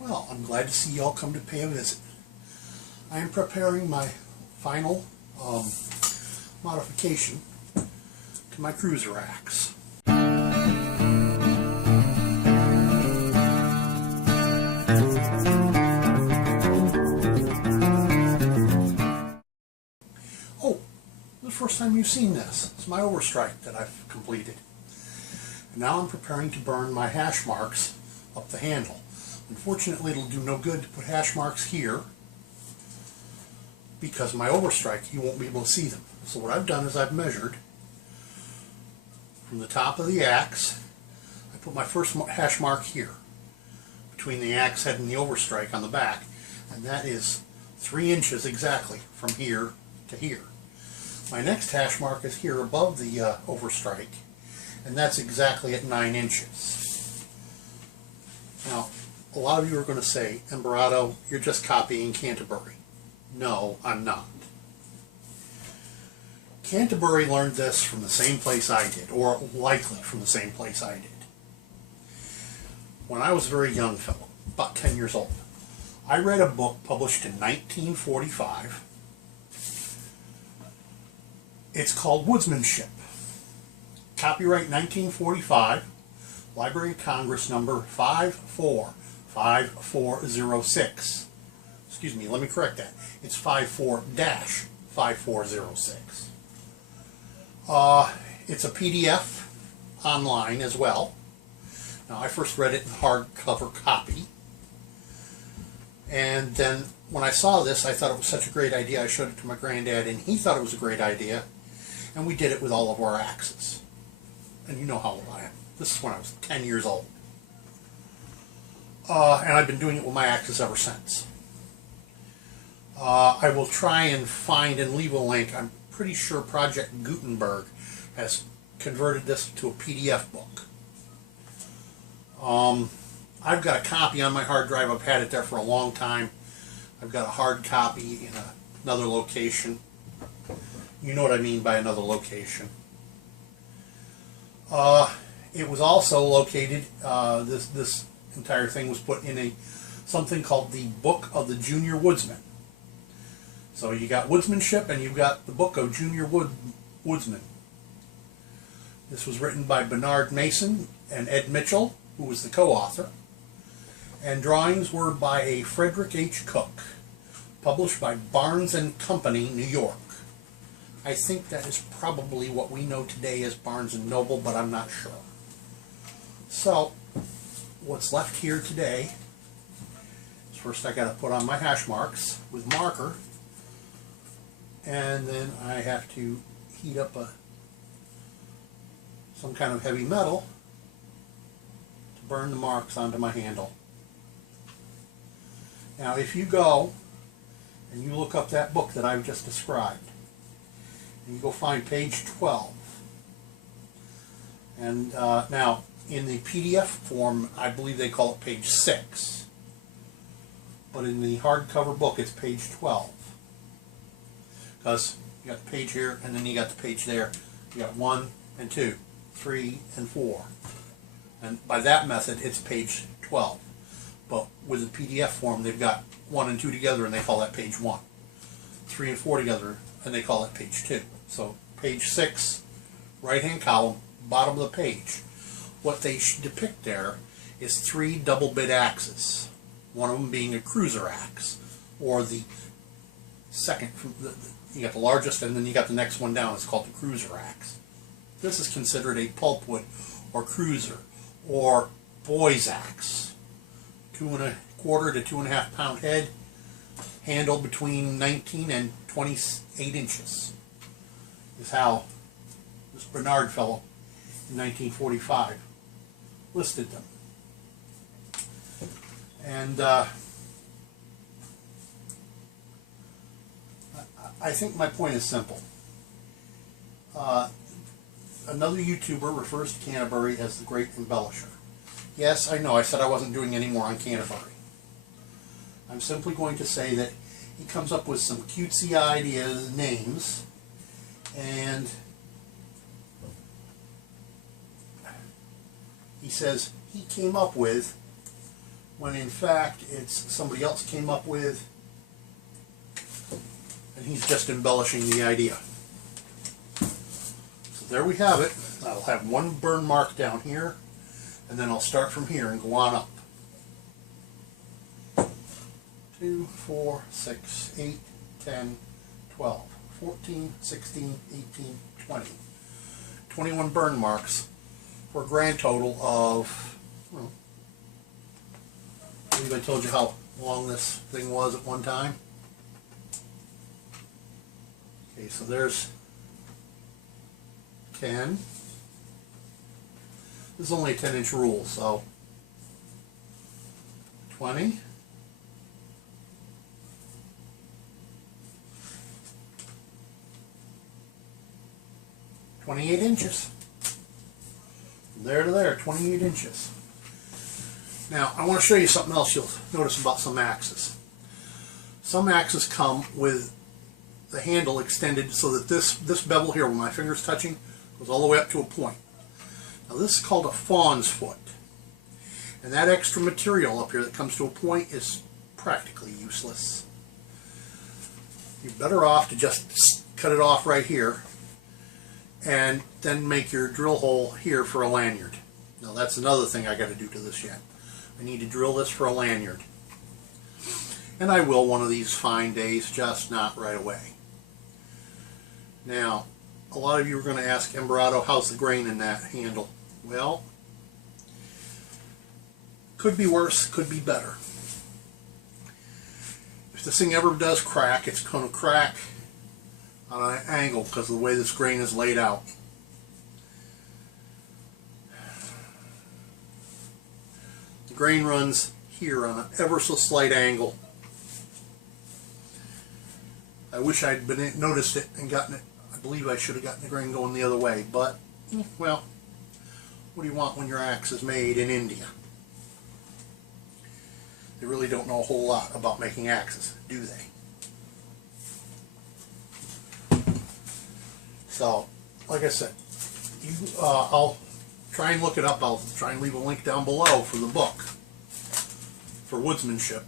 Well, I'm glad to see y'all come to pay a visit. I am preparing my final modification to my cruiser axe. Oh, the first time you've seen this. It's my overstrike that I've completed. And now I'm preparing to burn my hash marks up the handle. Unfortunately, it'll do no good to put hash marks here because my overstrike, you won't be able to see them. So what I've done is I've measured from the top of the axe. I put my first hash mark here between the axe head and the overstrike on the back, and that is 3 inches exactly from here to here. My next hash mark is here above the overstrike, and that's exactly at 9 inches. Now, a lot of you are going to say, Embarado, you're just copying Canterbury. No, I'm not. Canterbury learned this from the same place I did, or likely from the same place I did. When I was a very young fellow, about 10 years old, I read a book published in 1945. It's called Woodsmanship. Copyright 1945, Library of Congress number 545406. Excuse me, let me correct that. It's 54-5406. It's a PDF online as well. Now, I first read it in hardcover copy. And then when I saw this, I thought it was such a great idea. I showed it to my granddad, and he thought it was a great idea. And we did it with all of our axes. And you know how old I am. This is when I was 10 years old. And I've been doing it with my axes ever since. I will try and find and leave a link. I'm pretty sure Project Gutenberg has converted this to a PDF book. I've got a copy on my hard drive. I've had it there for a long time. I've got a hard copy in another location. You know what I mean by another location. It was also located, this entire thing was put in something called the Book of the Junior Woodsman. So you got Woodsmanship and you've got the Book of Junior Woodsman. This was written by Bernard Mason and Ed Mitchell, who was the co-author. And drawings were by a Frederick H. Cook, published by Barnes and Company, New York. I think that is probably what we know today as Barnes & Noble, but I'm not sure. So, what's left here today is first I got to put on my hash marks with marker, and then I have to heat up some kind of heavy metal to burn the marks onto my handle. Now, if you go and you look up that book that I've just described, and you go find page 12. And now, in the PDF form, I believe they call it page 6. But in the hardcover book, it's page 12. Because you got the page here, and then you got the page there. You got 1 and 2, 3 and 4. And by that method, it's page 12. But with the PDF form, they've got 1 and 2 together, and they call that page 1. 3 and 4 together, and they call it page 2. So page 6, right-hand column, bottom of the page. What they depict there is 3 double bit axes. One of them being a cruiser axe, or the second. You got the largest, and then you got the next one down. It's called the cruiser axe. This is considered a pulpwood, or cruiser, or boy's axe. 2¼ to 2½ pound head, handle between 19 and 28 inches. Is how this Bernard fellow in 1945 listed them. And I think my point is simple. Another YouTuber refers to Canterbury as the great embellisher. Yes, I know, I said I wasn't doing any more on Canterbury. I'm simply going to say that he comes up with some cutesy ideas, names, and he says he came up with when in fact it's somebody else came up with, and he's just embellishing the idea. So there we have it. I'll have one burn mark down here, and then I'll start from here and go on up. 2, 4, 6, 8, 10, 12, 14, 16, 18, 20. 21 burn marks for a grand total of, well, I believe I told you how long this thing was at one time. Okay, so there's 10. This is only a 10-inch rule, so 20. 28 inches. From there to there, 28 inches. Now, I want to show you something else you'll notice about some axes. Some axes come with the handle extended so that this bevel here, where my finger's touching, goes all the way up to a point. Now, this is called a fawn's foot. And that extra material up here that comes to a point is practically useless. You're better off to just cut it off right here and then make your drill hole here for a lanyard. Now that's another thing I got to do to this yet. I need to drill this for a lanyard. And I will one of these fine days, just not right away. Now, a lot of you are going to ask, Embrato, how's the grain in that handle? Well, could be worse, could be better. If this thing ever does crack, it's going to crack on an angle because of the way this grain is laid out. The grain runs here on an ever so slight angle. I wish I'd noticed it and gotten it. I believe I should have gotten the grain going the other way, but, well, what do you want when your axe is made in India? They really don't know a whole lot about making axes, do they? So, like I said, I'll try and look it up. I'll try and leave a link down below for the book for woodsmanship.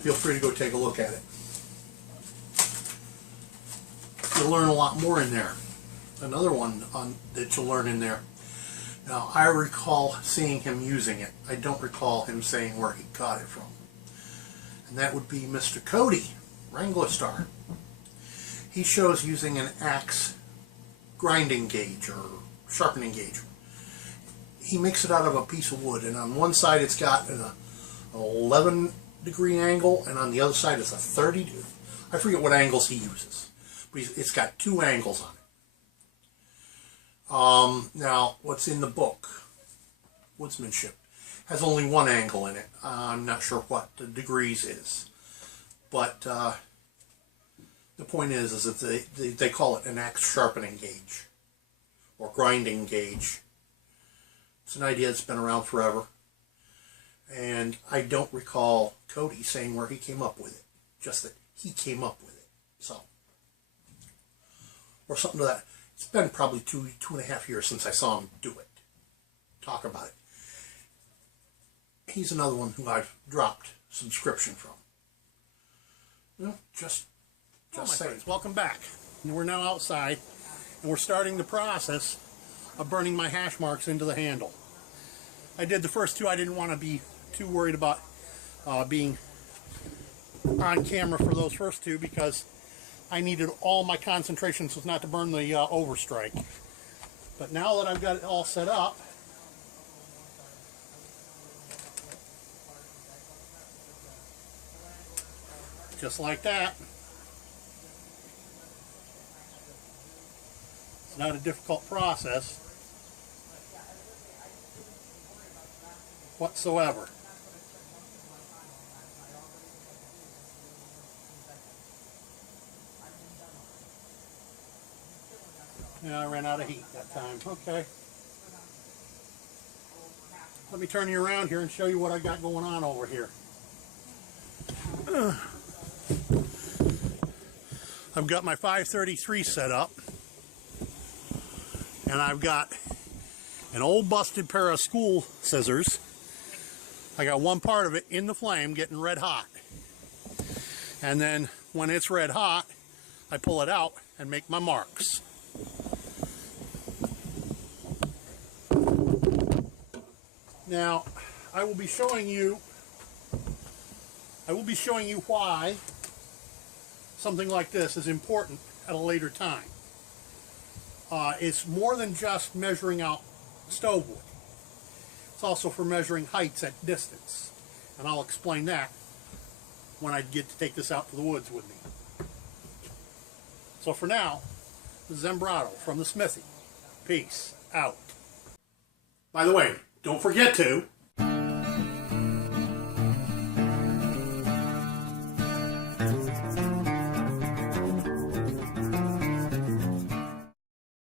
Feel free to go take a look at it. You'll learn a lot more in there. Another one that you'll learn in there. Now, I recall seeing him using it. I don't recall him saying where he got it from. And that would be Mr. Cody, Wrangler Star. He shows using an axe grinding gauge or sharpening gauge. He makes it out of a piece of wood, and on one side it's got an 11-degree angle, and on the other side it's a 30. I forget what angles he uses, but it's got 2 angles on it. Now, what's in the book, Woodsmanship, has only 1 angle in it. I'm not sure what the degrees is, but the point is that they call it an axe sharpening gauge or grinding gauge. It's an idea that's been around forever, and I don't recall Cody saying where he came up with it, just that he came up with it. So, or something to that. It's been probably two and a half years since I saw him do it, talk about it. He's another one who I've dropped subscription from. You know, just saying. Friends, welcome back. We're now outside, and we're starting the process of burning my hash marks into the handle. I did the first 2. I didn't want to be too worried about being on camera for those first 2 because I needed all my concentration so as not to burn the overstrike. But now that I've got it all set up, just like that. It's not a difficult process whatsoever. Yeah, I ran out of heat that time. Okay. Let me turn you around here and show you what I got going on over here. I've got my 533 set up, and I've got an old busted pair of school scissors I got one part of it in the flame getting red hot. And then when it's red hot, I pull it out and make my marks. Now, I will be showing you why something like this is important at a later time. It's more than just measuring out stove wood. It's also for measuring heights at distance. And I'll explain that when I get to take this out to the woods with me. So for now, this is Zembrato from the Smithy. Peace out. By the way, don't forget to